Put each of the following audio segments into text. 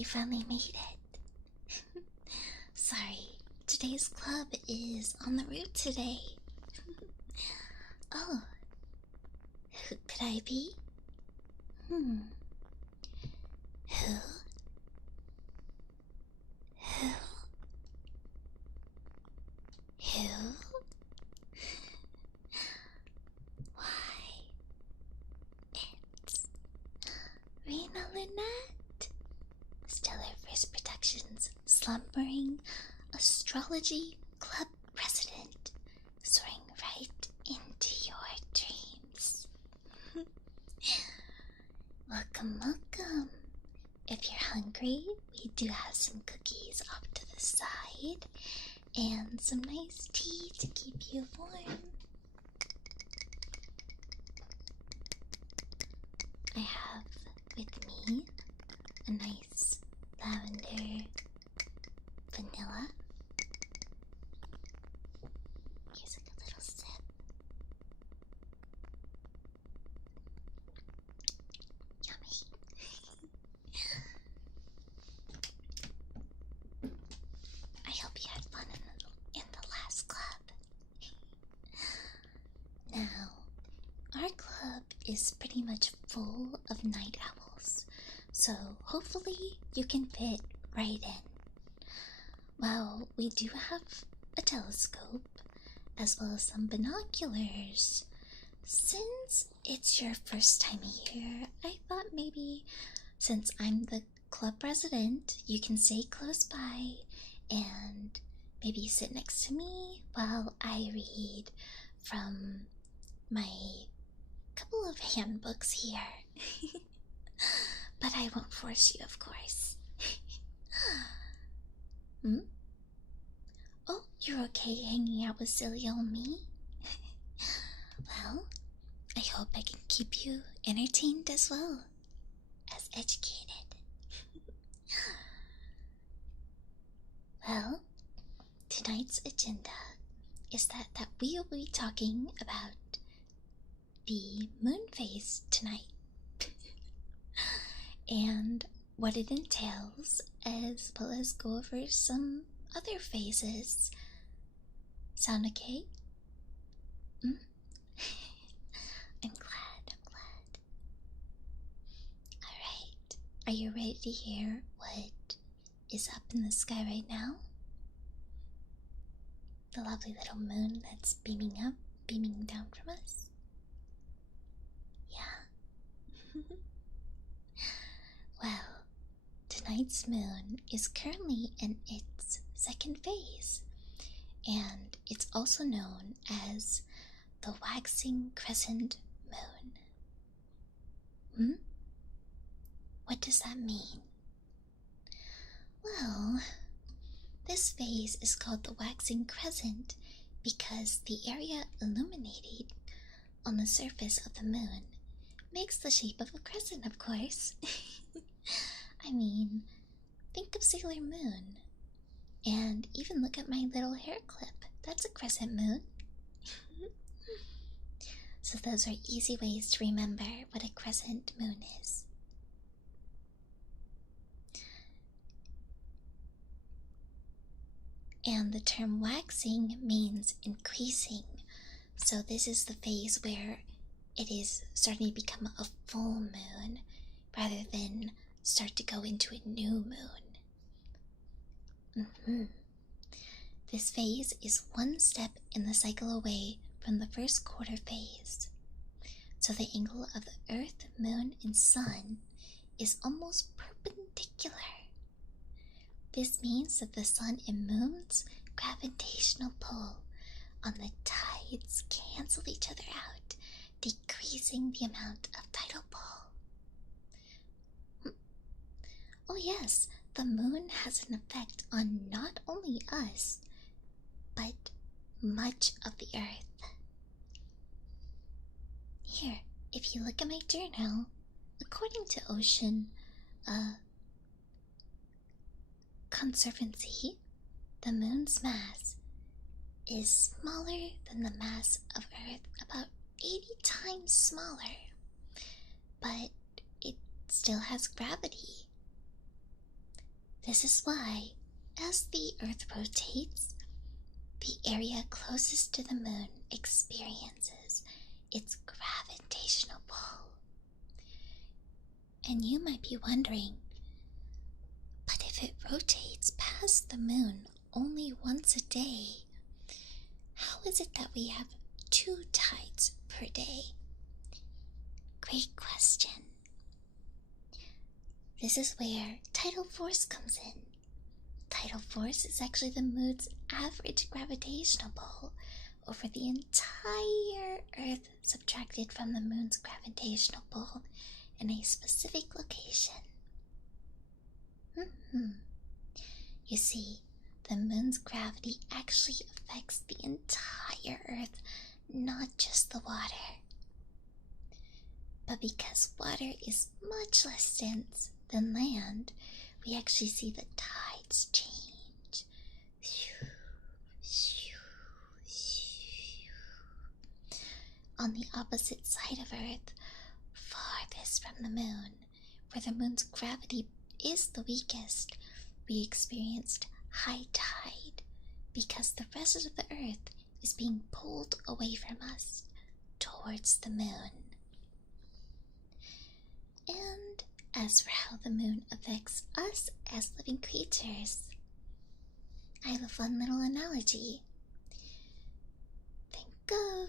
you finally made it. Sorry, today's club is on the route today. Oh, who could I be? Hmm. Who? Who? Who? Why, it's Rina Lunette, Stellar First Productions, slumbering astrology club president, soaring right into your dreams. Welcome, welcome. If you're hungry, we do have some cookies off to the side and some nice tea to keep you warm. I have with me a nice lavender vanilla. Here's like a little sip. Yummy. I hope you had fun in the last club. Now, our club is pretty much full of night owls, so hopefully you can fit right in. Well, we do have a telescope as well as some binoculars. Since it's your first time here, I thought maybe since I'm the club president, you can stay close by and maybe sit next to me while I read from my couple of handbooks here. But I won't force you, of course. Hmm? Oh, you're okay hanging out with silly old me? Well, I hope I can keep you entertained as well as educated. Well, tonight's agenda is that we will be talking about the moon phase tonight and what it entails, as well as go over some other phases. Sound okay? Hmm? I'm glad. Alright, are you ready to hear what is up in the sky right now? The lovely little moon that's beaming down from us? Yeah? Well, tonight's moon is currently in its second phase, and it's also known as the waxing crescent moon. Hmm? What does that mean? Well, this phase is called the waxing crescent because the area illuminated on the surface of the moon makes the shape of a crescent, of course. I mean, think of Sailor Moon. And even look at my little hair clip. That's a crescent moon. So those are easy ways to remember what a crescent moon is. And the term waxing means increasing. So this is the phase where it is starting to become a full moon rather than start to go into a new moon. This phase is one step in the cycle away from the first quarter phase. So the angle of the Earth, Moon, and Sun is almost perpendicular. This means that the Sun and Moon's gravitational pull on the tides cancel each other out, decreasing the amount of tidal pull. Oh yes, the moon has an effect on not only us, but much of the Earth. Here, if you look at my journal, according to Ocean Conservancy, the moon's mass is smaller than the mass of Earth, about 80 times smaller, but it still has gravity. This is why, as the Earth rotates, the area closest to the moon experiences its gravitational pull. And you might be wondering, but if it rotates past the moon only once a day, how is it that we have 2 tides per day? Great question. This is where tidal force comes in. Tidal force is actually the moon's average gravitational pull over the entire Earth subtracted from the moon's gravitational pull in a specific location. You see, the moon's gravity actually affects the entire Earth, not just the water. But because water is much less dense than land, we actually see the tides change. On the opposite side of Earth, farthest from the moon, where the moon's gravity is the weakest, we experienced high tide because the rest of the Earth is being pulled away from us towards the moon. And as for how the moon affects us as living creatures, I have a fun little analogy. Think of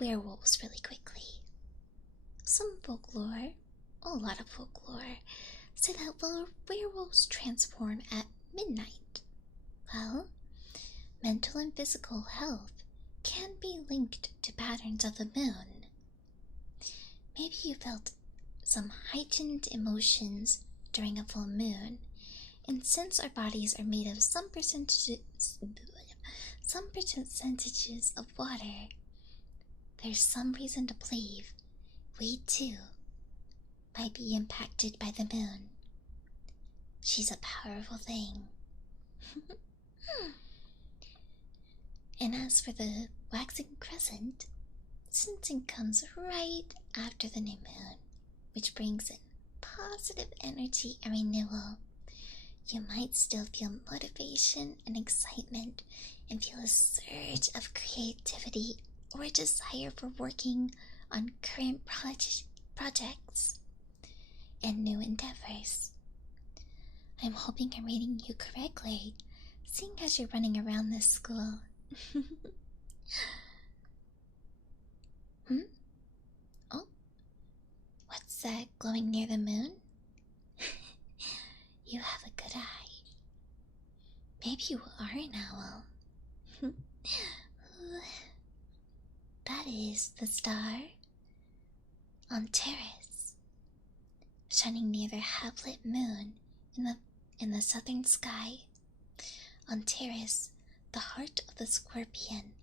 werewolves really quickly. Some folklore, a lot of folklore, say that werewolves transform at midnight. Well, mental and physical health can be linked to patterns of the moon. Maybe you felt some heightened emotions during a full moon, and since our bodies are made of some percentages of water, there's some reason to believe we too might be impacted by the moon. She's a powerful thing. And as for the waxing crescent, since it comes right after the new moon, which brings in positive energy and renewal, you might still feel motivation and excitement and feel a surge of creativity or a desire for working on current projects and new endeavors. I'm hoping I'm reading you correctly, seeing as you're running around this school. Oh, what's that glowing near the moon? You have a good eye. Maybe you are an owl. That is the star Antares, shining near the half-lit moon in the southern sky. Antares, the heart of the scorpion,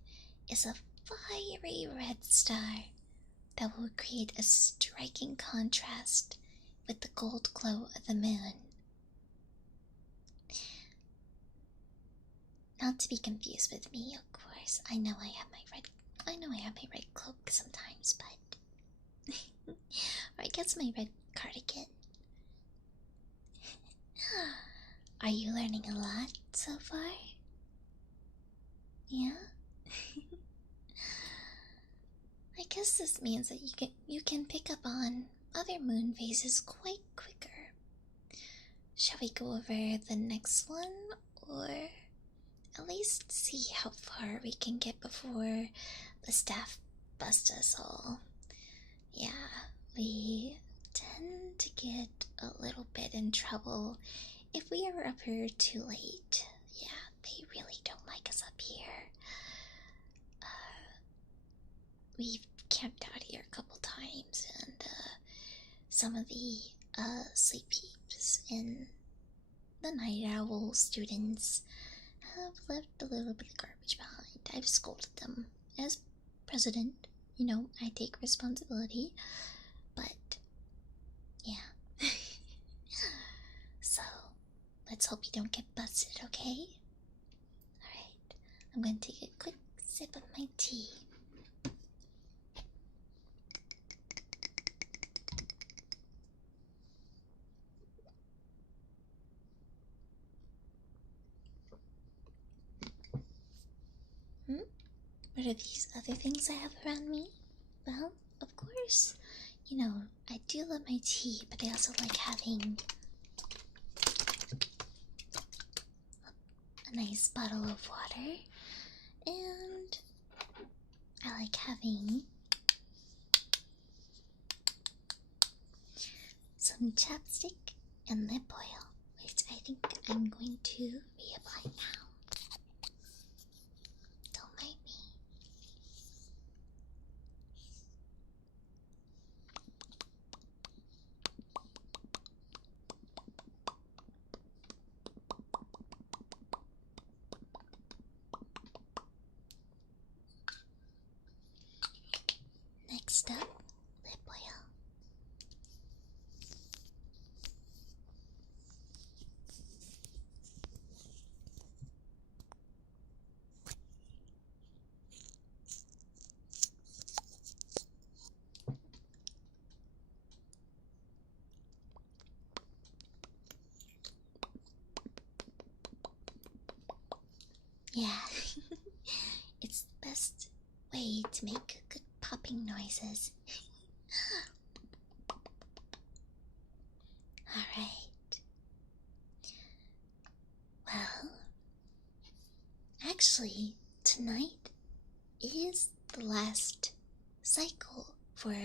is a fiery red star that will create a striking contrast with the gold glow of the moon. Not to be confused with me, of course. I know I have my red cloak sometimes, but or I guess my red cardigan. Are you learning a lot so far? Yeah? I guess this means that you can pick up on other moon phases quite quicker. Shall we go over the next one, or at least see how far we can get before the staff bust us all? Yeah, we tend to get a little bit in trouble if we are up here too late. Yeah, they really don't like us up here. We've camped out here a couple times, and some of the sleep peeps and the night owl students have left a little bit of garbage behind. I've scolded them as president. You know, I take responsibility, but yeah. So, let's hope you don't get busted, okay? Alright, I'm gonna take a quick sip of my tea. What are these other things I have around me? Well, of course, you know, I do love my tea, but I also like having a nice bottle of water, and I like having some chapstick and lip oil, which I think I'm going to reapply now. Don't mind me. Next up, lip oil. Yeah, it's the best way to make good popping noises. Alright. Well, actually, tonight is the last cycle for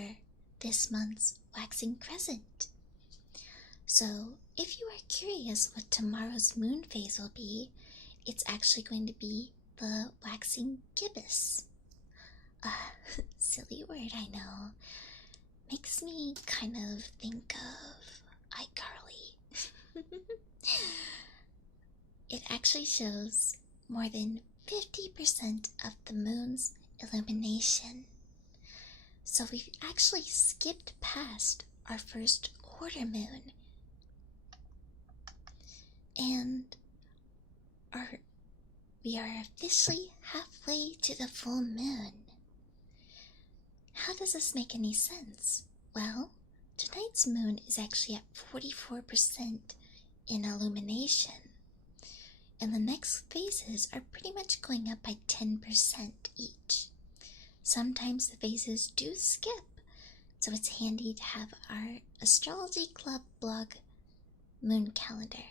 this month's waxing crescent. So, if you are curious what tomorrow's moon phase will be, it's actually going to be the waxing gibbous. Silly word, I know. Makes me kind of think of iCarly. It actually shows more than 50% of the moon's illumination. So we've actually skipped past our first quarter moon. And we are officially halfway to the full moon. How does this make any sense? Well, tonight's moon is actually at 44% in illumination, and the next phases are pretty much going up by 10% each. Sometimes the phases do skip, so it's handy to have our Astrology Club blog moon calendar.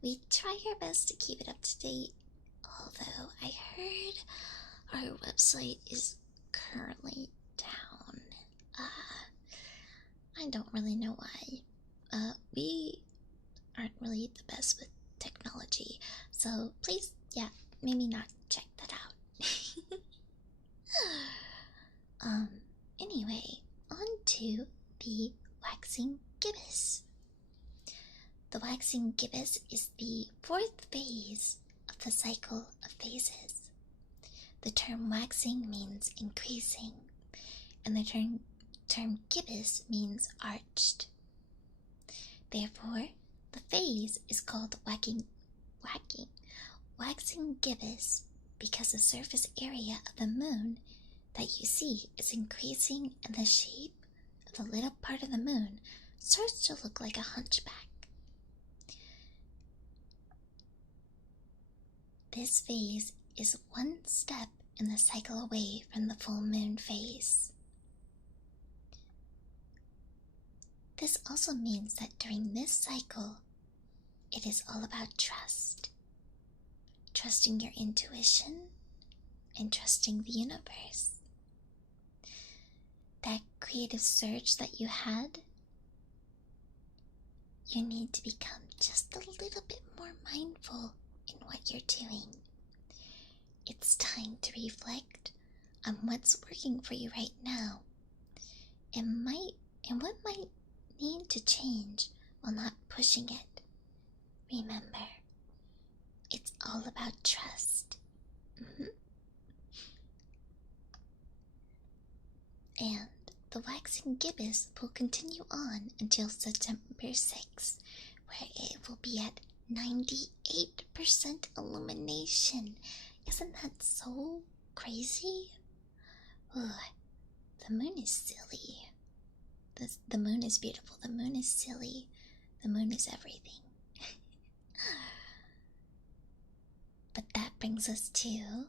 We try our best to keep it up to date, although I heard our website is currently down. I don't really know why. We aren't really the best with technology, so please, yeah, maybe not check that out. Anyway, on to the waxing gibbous. The waxing gibbous is the fourth phase of the cycle of phases. The term waxing means increasing, and the term gibbous means arched. Therefore, the phase is called waxing gibbous because the surface area of the moon that you see is increasing, and the shape of the lit up part of the moon starts to look like a hunchback. This phase is one step in the cycle away from the full moon phase. This also means that during this cycle, it is all about trust. Trusting your intuition and trusting the universe. That creative surge that you had, you need to become just a little bit more mindful in what you're doing. It's time to reflect on what's working for you right now, and what might need to change while not pushing it. Remember, it's all about trust. And the waxing gibbous will continue on until September 6th, where it will be at 98% illumination. Isn't that so crazy? Ugh, the moon is silly. The moon is beautiful. The moon is silly. The moon is everything. But that brings us to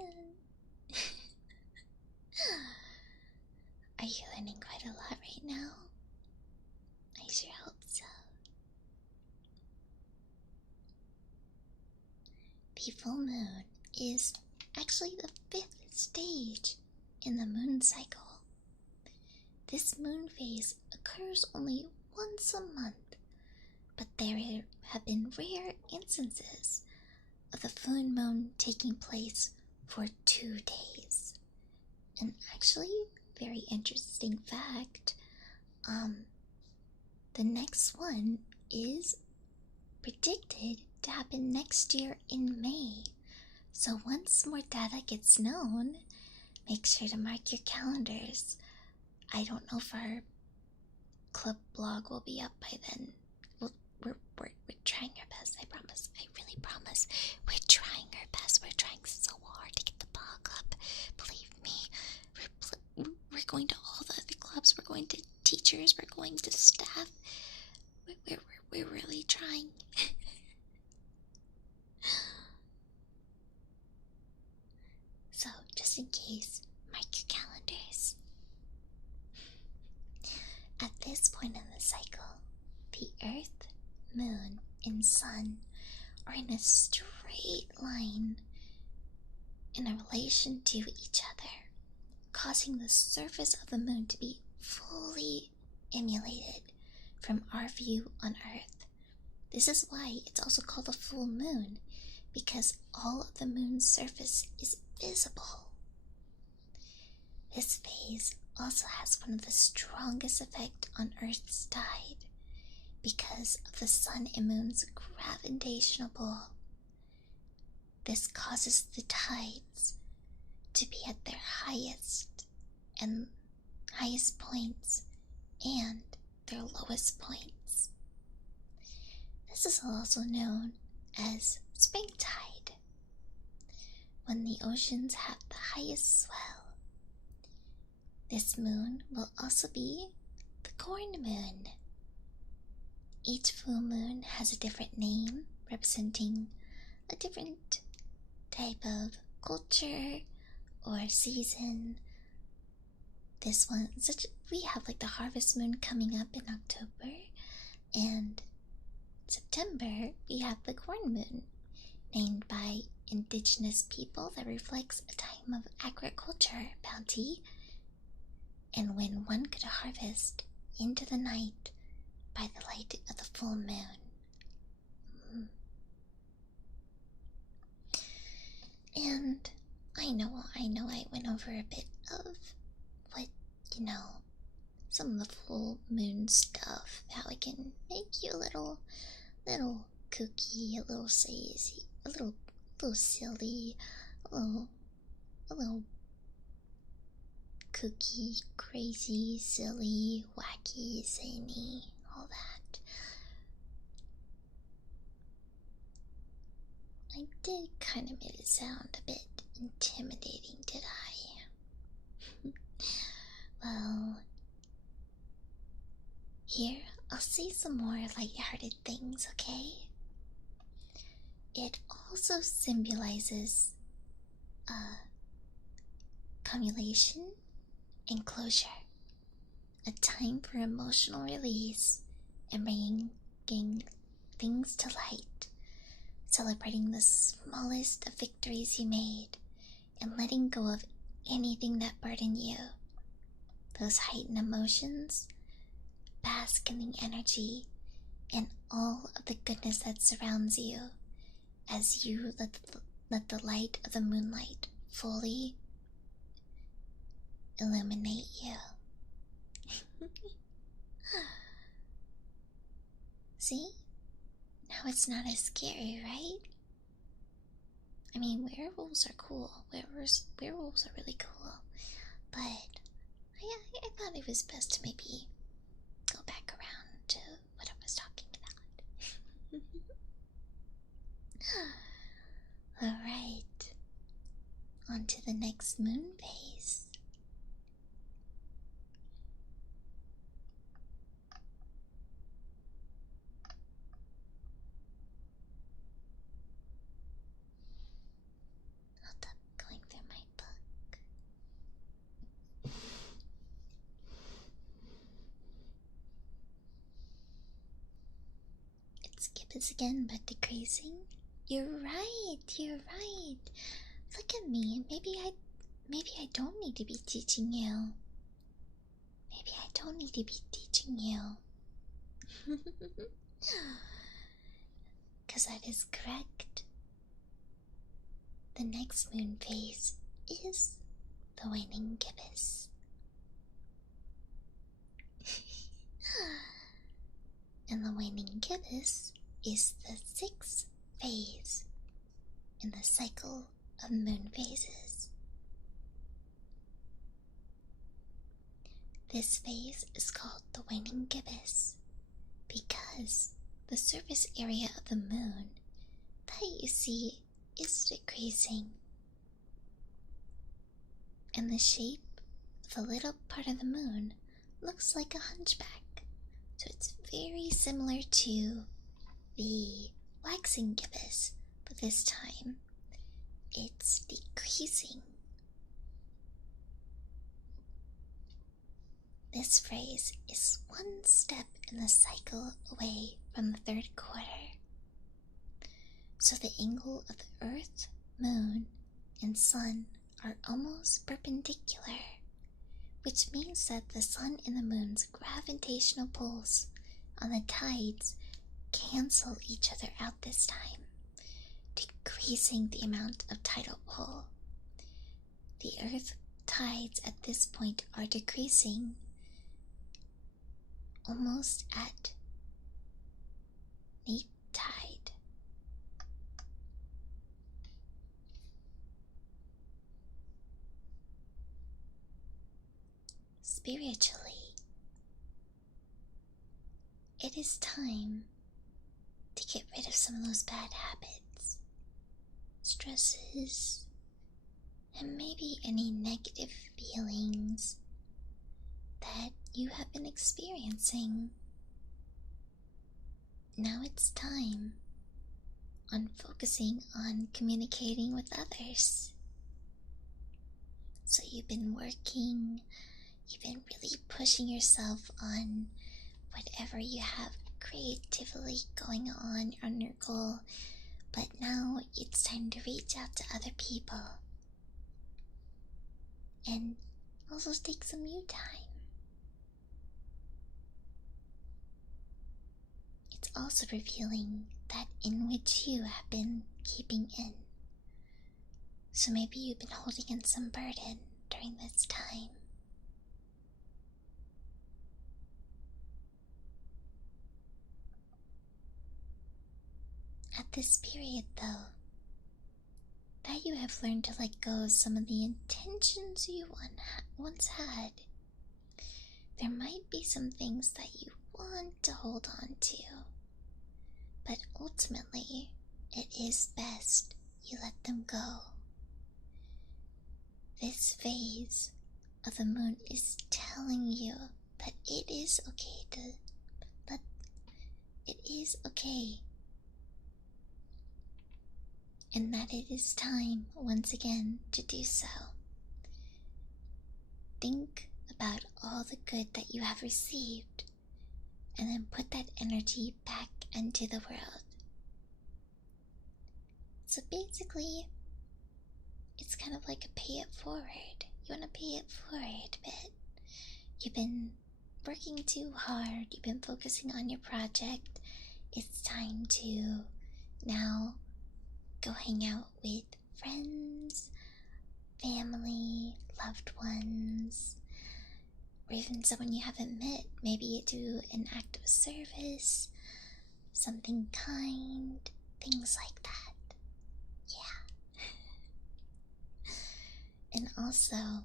moon. Are you learning quite a lot right now? I sure hope so. The full moon is actually the 5th stage in the moon cycle. This moon phase occurs only once a month, but there have been rare instances of the full moon taking place for 2 days. And actually, very interesting fact, the next one is predicted to happen next year in May. So once more data gets known, make sure to mark your calendars. I don't know if our club blog will be up by then. We're trying our best, I promise. I really promise. We're trying our best. We're trying so hard to get the blog up. Believe me. We're going to all the other clubs. We're going to teachers. We're going to staff. We're really trying. So, just in case, mark your calendars. At this point in the cycle, the Earth, Moon, and Sun are in a straight line in a relation to each other, causing the surface of the moon to be fully emulated from our view on Earth. This is why it's also called a full moon, because all of the moon's surface is visible. This phase also has one of the strongest effects on Earth's tide because of the sun and moon's gravitational pull. This causes the tides to be at their highest points and their lowest points. This is also known as spring tide, when the oceans have the highest swell. This moon will also be the corn moon. Each full moon has a different name representing a different type of culture or season. This one, we have like the harvest moon coming up in October, and September we have the corn moon, named by indigenous people that reflects a time of agriculture bounty, and when one could harvest into the night by the light of the full moon. And I know I went over a bit of what, some of the full moon stuff, how it can make you a little kooky, a little sassy, a little silly, a little kooky, crazy, silly, wacky, zany, all that. I did kind of make it sound a bit intimidating, did I? Well, here, I'll say some more lighthearted things, okay? It also symbolizes cumulation and closure, a time for emotional release and bringing things to light, celebrating the smallest of victories you made, and letting go of anything that burdened you. Those heightened emotions, bask in the energy and all of the goodness that surrounds you as you let the light of the moonlight fully illuminate you. See? Now it's not as scary, right? I mean, werewolves are cool. Werewolves are really cool. But I thought it was best to maybe go back around to what I was talking about. Alright. On to the next moon phase. Hold up, going through gibbous again, but decreasing? You're right, you're right. Look at me. Maybe I don't need to be teaching you. Maybe I don't need to be teaching you. 'Cause that is correct. The next moon phase is the waning gibbous. And the waning gibbous is the 6th phase in the cycle of moon phases. This phase is called the waning gibbous because the surface area of the moon that you see is decreasing, and the shape of the little part of the moon looks like a hunchback, so it's very similar to the waxing gibbous, but this time it's decreasing. This phrase is one step in the cycle away from the 3rd quarter. So the angle of the Earth, Moon, and Sun are almost perpendicular, which means that the Sun and the Moon's gravitational pulls on the tides cancel each other out this time, decreasing the amount of tidal pull. The Earth tides at this point are decreasing almost at neap tide. Spiritually, it is time to get rid of some of those bad habits, stresses, and maybe any negative feelings that you have been experiencing. Now it's time on focusing on communicating with others. So you've been working, you've been really pushing yourself on whatever you have creatively going on your goal, but now it's time to reach out to other people and also take some you time. It's also revealing that in which you have been keeping in. So maybe you've been holding in some burden during this time. At this period, though, that you have learned to let go of some of the intentions you once had, there might be some things that you want to hold on to, but ultimately, it is best you let them go. This phase of the moon is telling you that it is okay to let it is okay, and that it is time once again to do so. Think about all the good that you have received and then put that energy back into the world. So basically, it's kind of like a pay it forward. You want to pay it forward a bit. You've been working too hard, you've been focusing on your project. It's time to now go hang out with friends, family, loved ones, or even someone you haven't met. Maybe you do an act of service, something kind, things like that. Yeah. And also,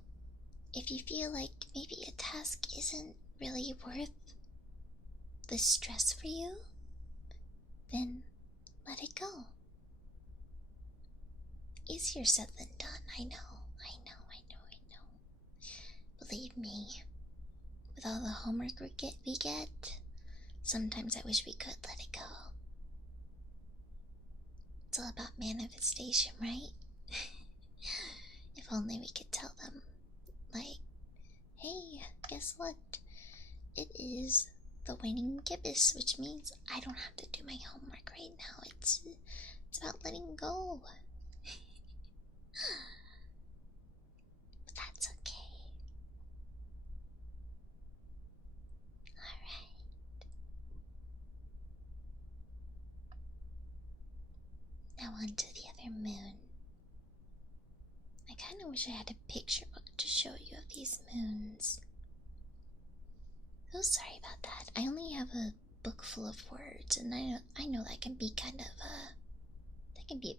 if you feel like maybe a task isn't really worth the stress for you, then let it go. Easier said than done, I know. Believe me, with all the homework we get, sometimes I wish we could let it go. It's all about manifestation, right? If only we could tell them, like, hey, guess what? It is the waning gibbous, which means I don't have to do my homework right now. It's about letting go. But that's okay. Alright. Now on to the other moon. I kinda wish I had a picture book to show you of these moons. So sorry about that. I only have a book full of words, and I know that can be kind of that can be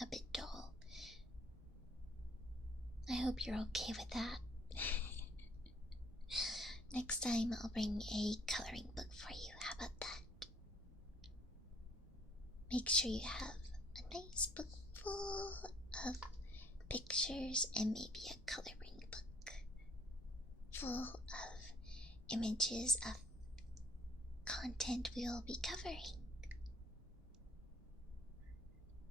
a bit dull. I hope you're okay with that. Next time I'll bring a coloring book for you. How about that? Make sure you have a nice book full of pictures and maybe a coloring book full of images of content we'll be covering.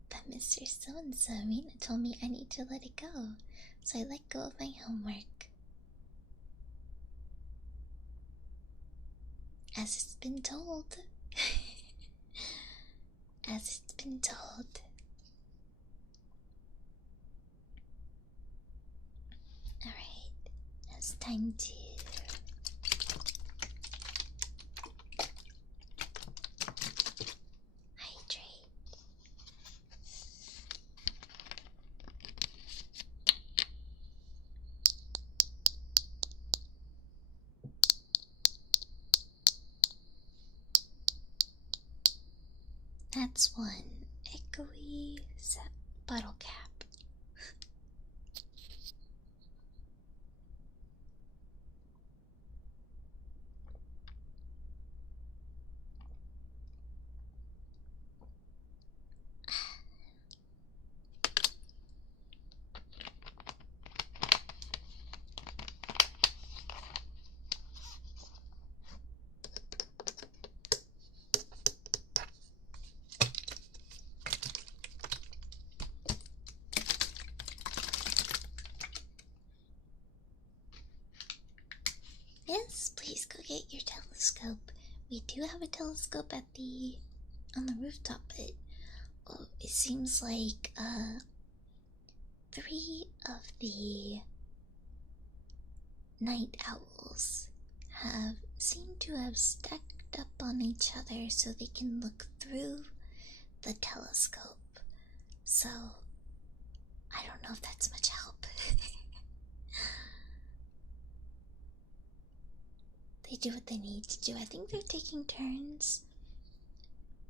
But Mr. So-and-so, Rina, told me I need to let it go, so I let go of my homework. As it's been told. As it's been told. Alright, it's time to hydrate. That's one echoey bottle cap. Yes, please go get your telescope. We do have a telescope on the rooftop, but it seems like 3 of the night owls seem to have stacked up on each other so they can look through the telescope. So I don't know if that's much help. They do what they need to do. I think they're taking turns.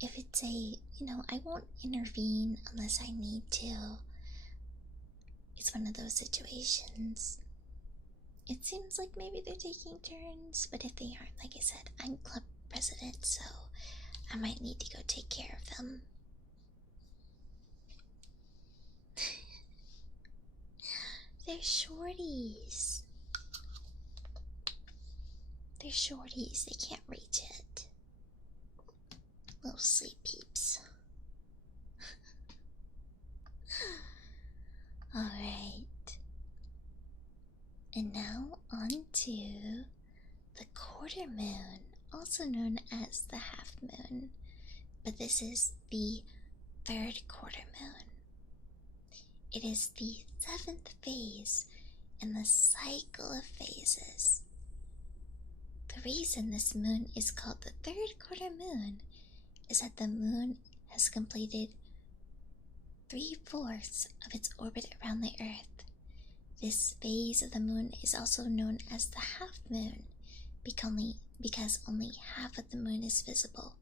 If it's I won't intervene unless I need to. It's one of those situations. It seems like maybe they're taking turns, but if they aren't, like I said, I'm club president, so I might need to go take care of them. They're shorties. They're shorties, they can't reach it. Little sleep peeps. Alright. And now on to the quarter moon, also known as the half moon. But this is the 3rd quarter moon. It is the 7th phase in the cycle of phases. The reason this moon is called the 3rd quarter moon is that the moon has completed 3/4 of its orbit around the Earth. This phase of the moon is also known as the half moon because only half of the moon is visible.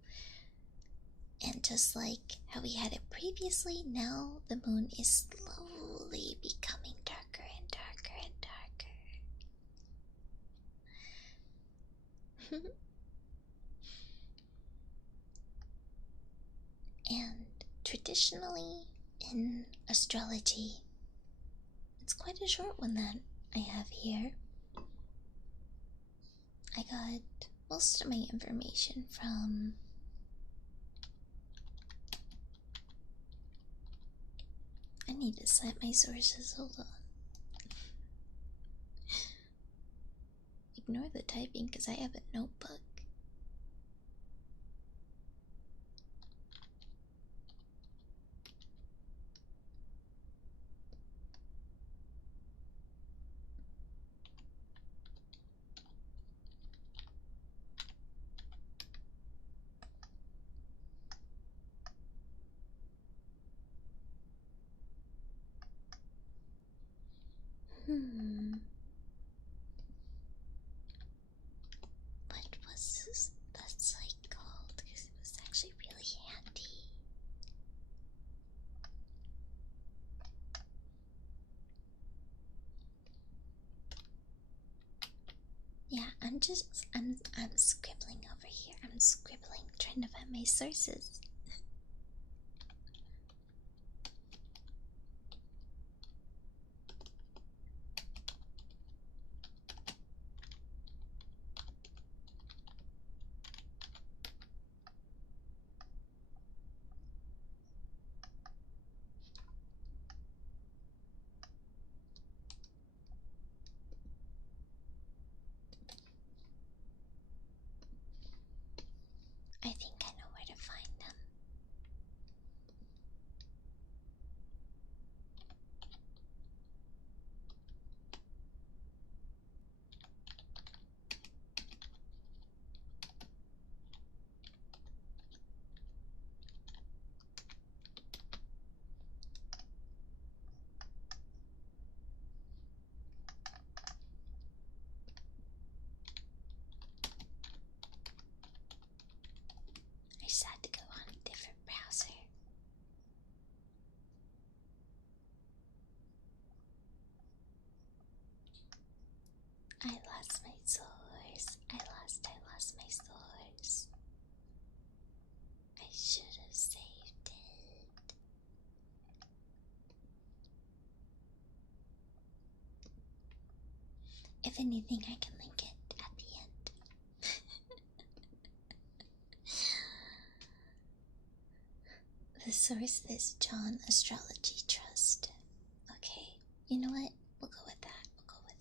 And just like how we had it previously, now the moon is slowly becoming darker and darker and darker. And traditionally in astrology, it's quite a short one that I have here. I got most of my information from I need to cite my sources, hold on. Ignore the typing because I have a notebook. What was that site called? Because it was actually really handy. Yeah, I'm scribbling over here. I'm scribbling, trying to find my sources. I think I know where to find them. I just had to go on a different browser. I lost my source. I lost my source. I should have saved it. If anything, I can link it at the end. The source is John Astrology Trust. Okay, you know what? We'll go with that. We'll go with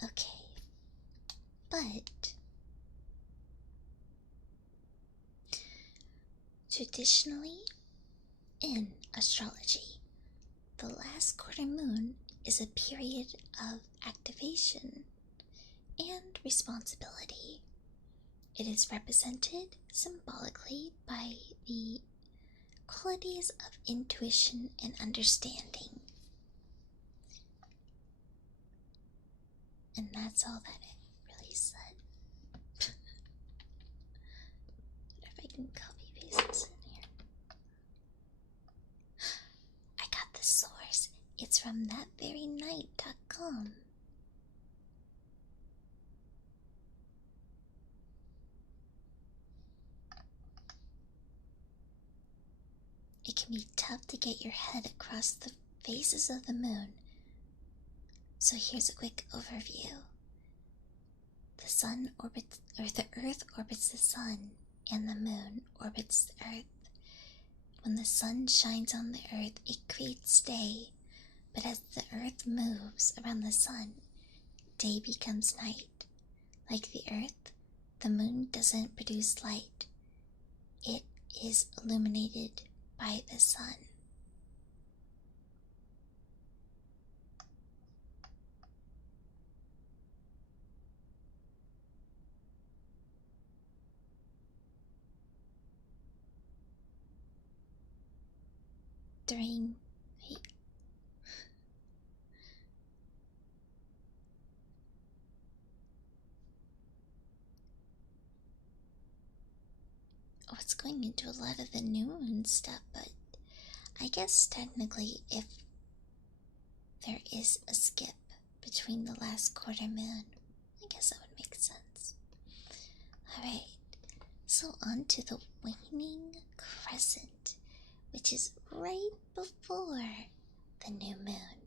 that. Okay. But traditionally, in astrology, the last quarter moon is a period of activation and responsibility. It is represented symbolically by the qualities of intuition and understanding. And that's all that it really said. What if I can copy paste this in here? I got the source. It's from thatverynight.com. It can be tough to get your head across the phases of the moon. So here's a quick overview. The Earth orbits the sun, and the moon orbits the Earth. When the sun shines on the Earth, it creates day, but as the Earth moves around the sun, day becomes night. Like the Earth, the moon doesn't produce light. It is illuminated by the sun. During it's going into a lot of the new moon stuff, but I guess technically if there is a skip between the last quarter moon, I guess that would make sense. Alright, so on to the waning crescent, which is right before the new moon.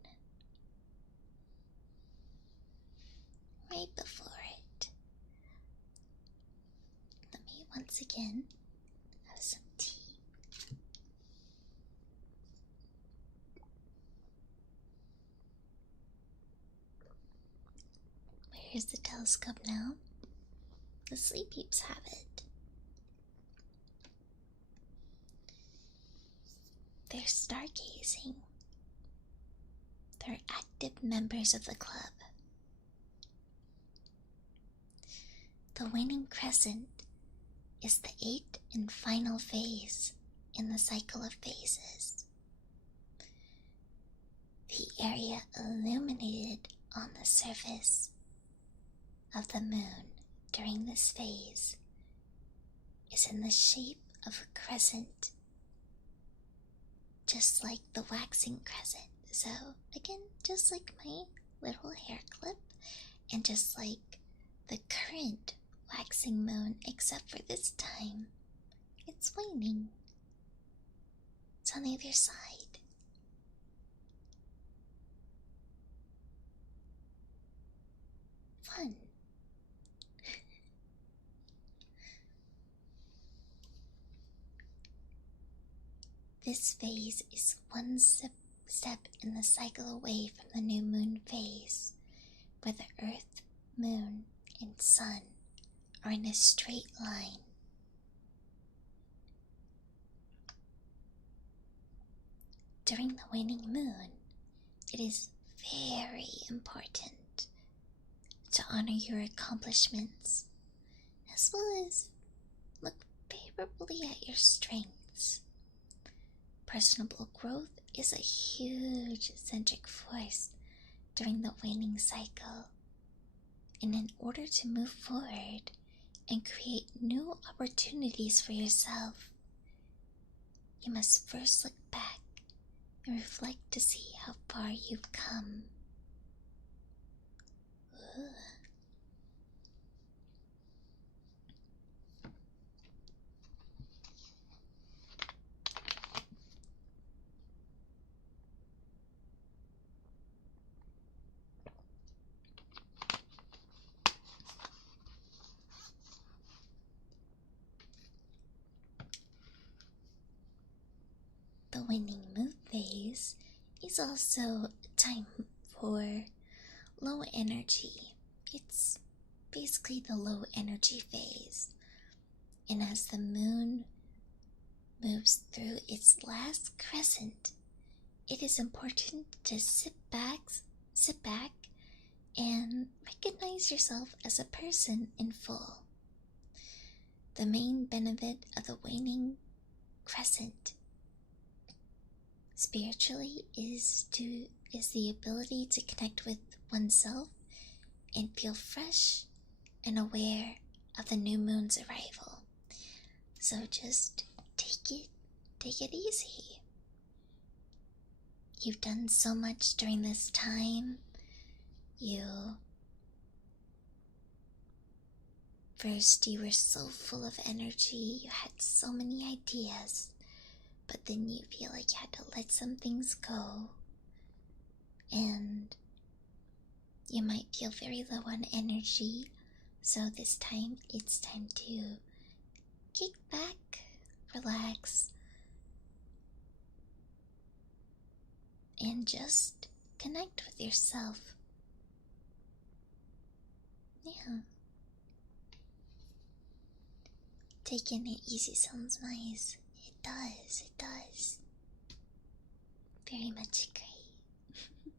Right before it. Let me once again have some tea. Where's the telescope now? The sleep peeps have it. They're stargazing. They're active members of the club. The waning crescent is the 8th and final phase in the cycle of phases. area illuminated on the surface of the moon during this phase is in the shape of a crescent, just like the waxing crescent. So, again, just like my little hair clip, and just like the current waxing moon, except for this time, it's waning. It's on the other side. Fun. This phase is one step in the cycle away from the new moon phase, where the Earth, Moon, and Sun are in a straight line. During the waning moon, it is very important to honor your accomplishments, as well as look favorably at your strengths. Personal growth is a huge centric force during the waning cycle, and in order to move forward and create new opportunities for yourself, you must first look back and reflect to see how far you've come. Ooh. The waning moon phase is also a time for low energy. It's basically the low energy phase. And as the moon moves through its last crescent, it is important to sit back and recognize yourself as a person in full. The main benefit of the waning crescent spiritually is the ability to connect with oneself and feel fresh and aware of the new moon's arrival. So just take it easy. You've done so much during this time. First, you were so full of energy, you had so many ideas, but then you feel like you had to let some things go, and you might feel very low on energy, so this time it's time to kick back, relax, and just connect with yourself. Yeah. Taking it easy sounds nice. It does. Very much agree.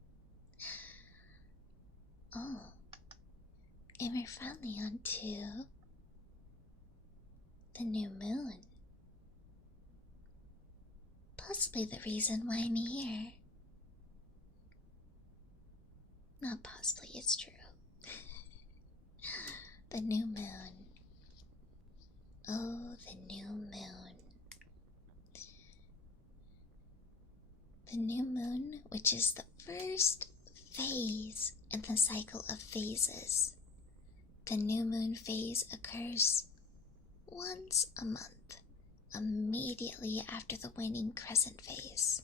Oh, and we're finally on to the new moon. Possibly the reason why I'm here. Not possibly, it's true. The new moon. Oh, the new moon. The new moon, which is the first phase in the cycle of phases. The new moon phase occurs once a month, immediately after the waning crescent phase.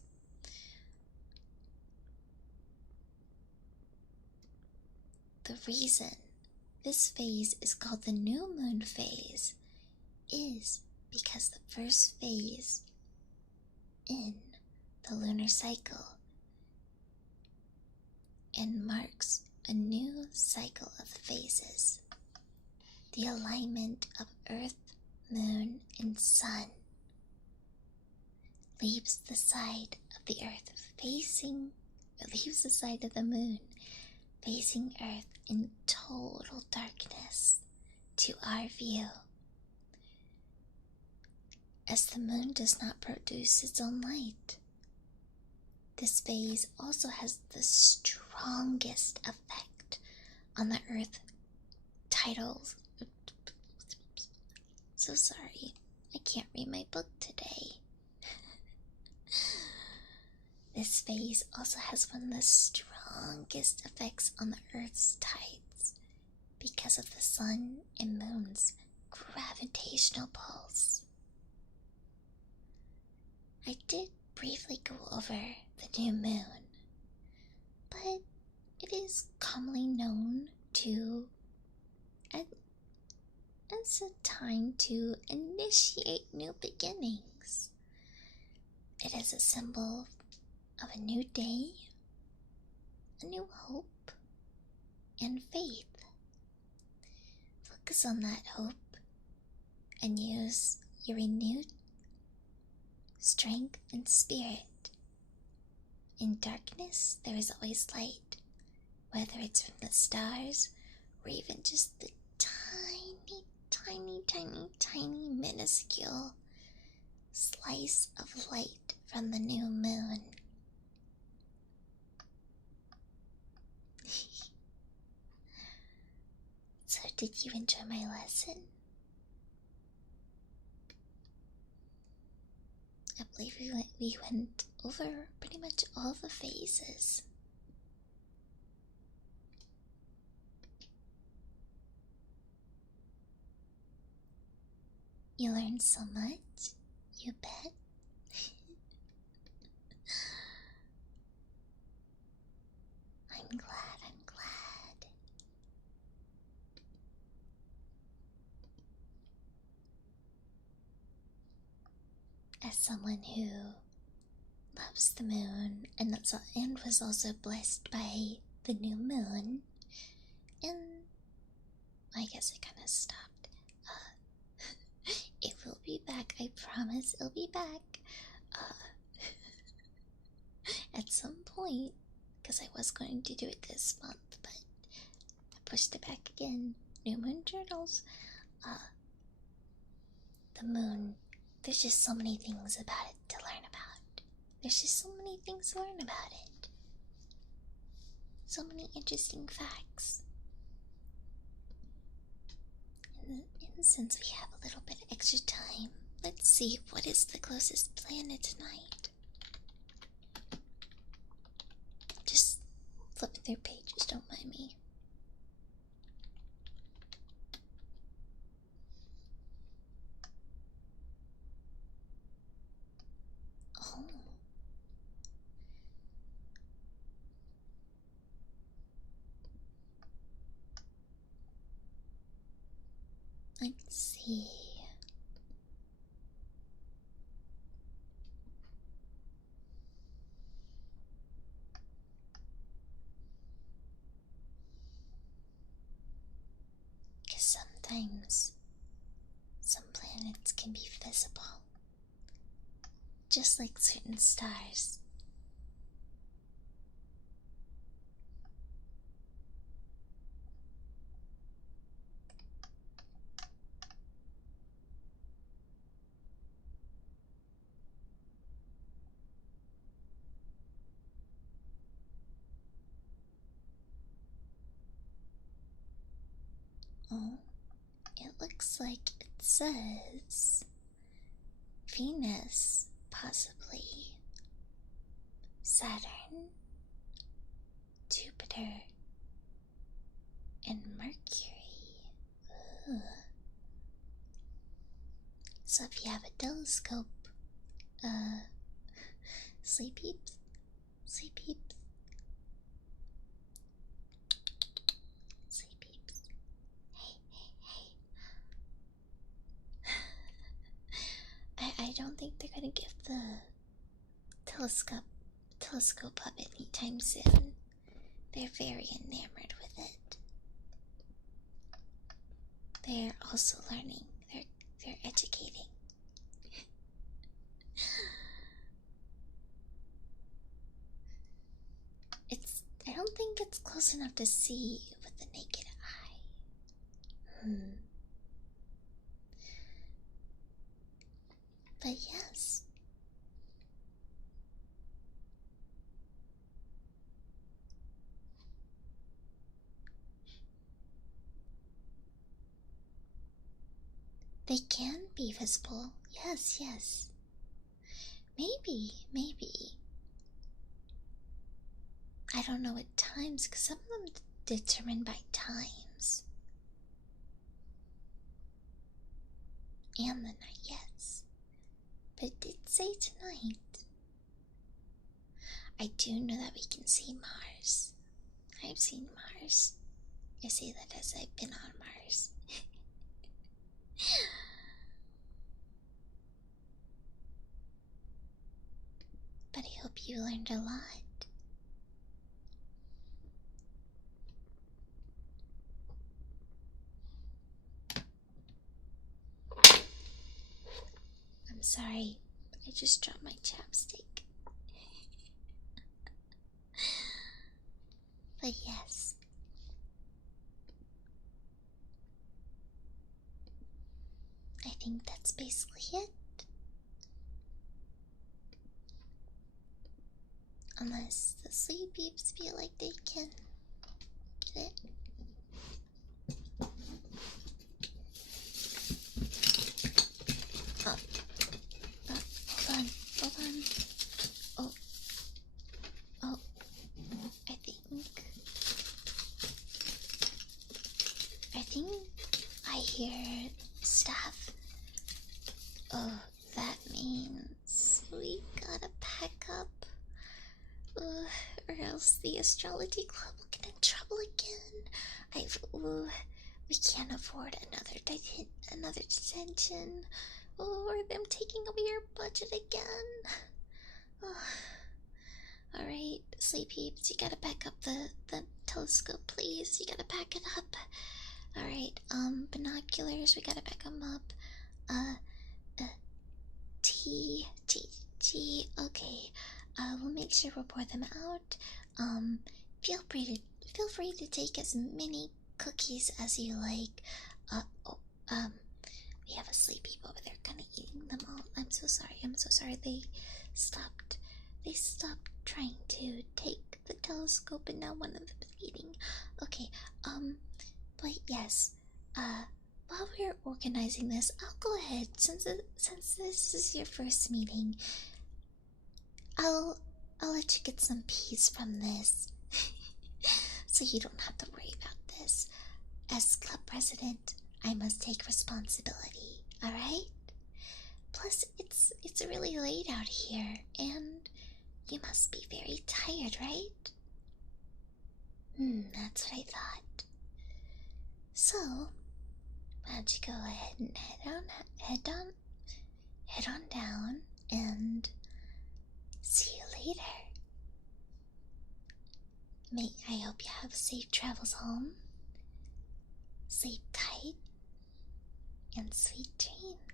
The reason this phase is called the new moon phase is because the first phase in the lunar cycle and marks a new cycle of phases. The alignment of Earth, Moon, and Sun leaves the side of the moon facing Earth in total darkness to our view, as the moon does not produce its own light. This phase also has the strongest effect on the Earth titles. So sorry, I can't read my book today. This phase also has one of the strongest effects on the Earth's tides because of the sun and moon's gravitational pulse. I did briefly go over the new moon, but it is commonly known to as a time to initiate new beginnings. It is a symbol of a new day, a new hope, and faith. Focus on that hope and use your renewed strength and spirit. In darkness, there is always light, whether it's from the stars or even just the tiny, minuscule slice of light from the new moon. So, did you enjoy my lesson? I believe we went over pretty much all the phases. You learned so much, you bet. I'm glad. As someone who loves the moon and was also blessed by the new moon, and I guess it kind of stopped. It will be back, I promise it'll be back. At some point, because I was going to do it this month, but I pushed it back again. New moon journals. The moon, there's just so many things about it to learn about. There's just so many things to learn about it. So many interesting facts. And since we have a little bit of extra time, let's see what is the closest planet tonight. Just flipping through pages, don't mind me. Oh. Let's see. Because sometimes some planets can be visible, just like certain stars. Oh, it looks like it says Venus, possibly Saturn, Jupiter, and Mercury. Ooh. So if you have a telescope, sleep peeps, sleep peeps, sleep peeps. Hey. I don't think they're gonna give the telescope up anytime soon. They're very enamored with it. They're also learning. They're educating. I don't think it's close enough to see with the naked eye. But yes. They can be visible. Yes, yes. Maybe, maybe. I don't know at times, because some of them determined by times. And the night, yes. But it did say tonight. I do know that we can see Mars. I've seen Mars. I say that as I've been on Mars. But I hope you learned a lot. I'm sorry, I just dropped my chapstick. But yes. I think that's basically it. Unless the sleep peeps feel like they can get it. Oh, hold on. Oh, I think I hear stuff. Oh, that means we gotta pack up. Or else the Astrology Club will get in trouble again. We can't afford another detention, or them taking away our budget again. Alright, sleep peeps, you gotta pack up the telescope, please. You gotta pack it up. Alright, binoculars, we gotta pack them up. Okay. We'll make sure we'll pour them out. Feel free to take as many cookies as you like. We have a sleepy over there kinda eating them all. I'm so sorry. They stopped trying to take the telescope and now one of them is eating. Okay, but yes, while we're organizing this, I'll go ahead, since this is your first meeting, I'll let you get some peace from this. So you don't have to worry about this. As club president, I must take responsibility, alright? Plus, it's really late out here, and you must be very tired, right? That's what I thought. So, why don't you go ahead and head on down, and see you later. I hope you have safe travels home. Sleep tight, and sweet dreams.